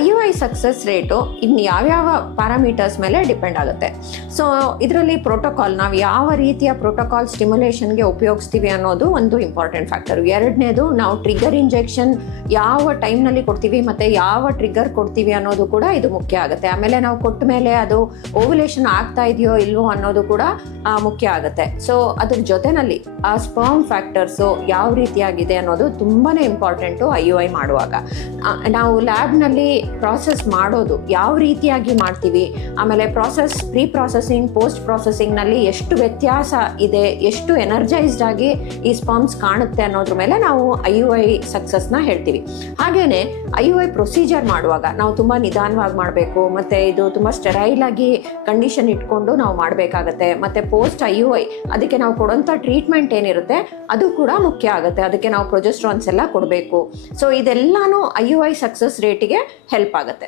IUI success rate ಇನ್ನು ಯಾವ್ಯಾವ parameters ಮೇಲೆ ಡಿಪೆಂಡ್ ಆಗುತ್ತೆ. ಸೊ ಇದರಲ್ಲಿ ಪ್ರೋಟೋಕಾಲ್, ನಾವು ಯಾವ ರೀತಿಯ ಪ್ರೋಟೋಕಾಲ್ ಸ್ಟಿಮ್ಯುಲೇಷನ್ಗೆ ಉಪಯೋಗಿಸ್ತೀವಿ ಅನ್ನೋದು ಒಂದು ಇಂಪಾರ್ಟೆಂಟ್ ಫ್ಯಾಕ್ಟರ್. ಎರಡನೇದು, ನಾವು ಟ್ರಿಗರ್ ಇಂಜೆಕ್ಷನ್ ಯಾವ ಟೈಮ್ನಲ್ಲಿ ಕೊಡ್ತೀವಿ ಮತ್ತು ಯಾವ ಟ್ರಿಗರ್ ಕೊಡ್ತೀವಿ ಅನ್ನೋದು ಕೂಡ ಇದು ಮುಖ್ಯ ಆಗುತ್ತೆ. ಆಮೇಲೆ ನಾವು ಕೊಟ್ಟ ಮೇಲೆ ಅದು ಓವ್ಯುಲೇಷನ್ ಆಗ್ತಾ ಇದೆಯೋ ಇಲ್ವೋ ಅನ್ನೋದು ಕೂಡ ಮುಖ್ಯ ಆಗುತ್ತೆ. ಸೊ ಅದ್ರ ಜೊತೆನಲ್ಲಿ ಆ ಸ್ಪರ್ಮ್ ಫ್ಯಾಕ್ಟರ್ಸು ಯಾವ ರೀತಿಯಾಗಿದೆ ಅನ್ನೋದು ತುಂಬಾ ಇಂಪಾರ್ಟೆಂಟು IUI ಮಾಡುವಾಗ. ನಾವು ಲ್ಯಾಬ್ನಲ್ಲಿ ಪ್ರಾಸೆಸ್ ಮಾಡೋದು ಯಾವ ರೀತಿಯಾಗಿ ಮಾಡ್ತೀವಿ, ಆಮೇಲೆ ಪ್ರೀ ಪ್ರಾಸೆಸಿಂಗ್, ಪೋಸ್ಟ್ ಪ್ರಾಸೆಸಿಂಗ್ನಲ್ಲಿ ಎಷ್ಟು ವ್ಯತ್ಯಾಸ ಇದೆ, ಎಷ್ಟು ಎನರ್ಜೈಸ್ಡ್ ಆಗಿ ಈ ಸ್ಪರ್ಮ್ಸ್ ಕಾಣುತ್ತೆ ಅನ್ನೋದ್ರ ಮೇಲೆ ನಾವು IUI ಸಕ್ಸಸ್ನ ಹೇಳ್ತೀವಿ. ಹಾಗೇನೆ IUI ಪ್ರೊಸೀಜರ್ ಮಾಡುವಾಗ ನಾವು ತುಂಬ ನಿಧಾನವಾಗಿ ಮಾಡಬೇಕು, ಮತ್ತು ಇದು ತುಂಬ ಸ್ಟೆರೈಲ್ ಆಗಿ ಕಂಡೀಷನ್ ಇಟ್ಕೊಂಡು ನಾವು ಮಾಡಬೇಕಾಗತ್ತೆ. ಮತ್ತು ಪೋಸ್ಟ್ IUI ಅದಕ್ಕೆ ನಾವು ಕೊಡೋಂಥ ಟ್ರೀಟ್ಮೆಂಟ್ ಏನಿರುತ್ತೆ ಅದು ಕೂಡ ಮುಖ್ಯ ಆಗುತ್ತೆ. ಅದಕ್ಕೆ ನಾವು ಪ್ರೊಜೆಸ್ಟ್ರಾನ್ಸ್ ಎಲ್ಲ ಕೊಡಬೇಕು. ಸೊ ಇದೆಲ್ಲಾನು IUI ಸಕ್ಸಸ್ ರೇಟಿಗೆ ಹೆಲ್ಪ್ ಆಗುತ್ತೆ.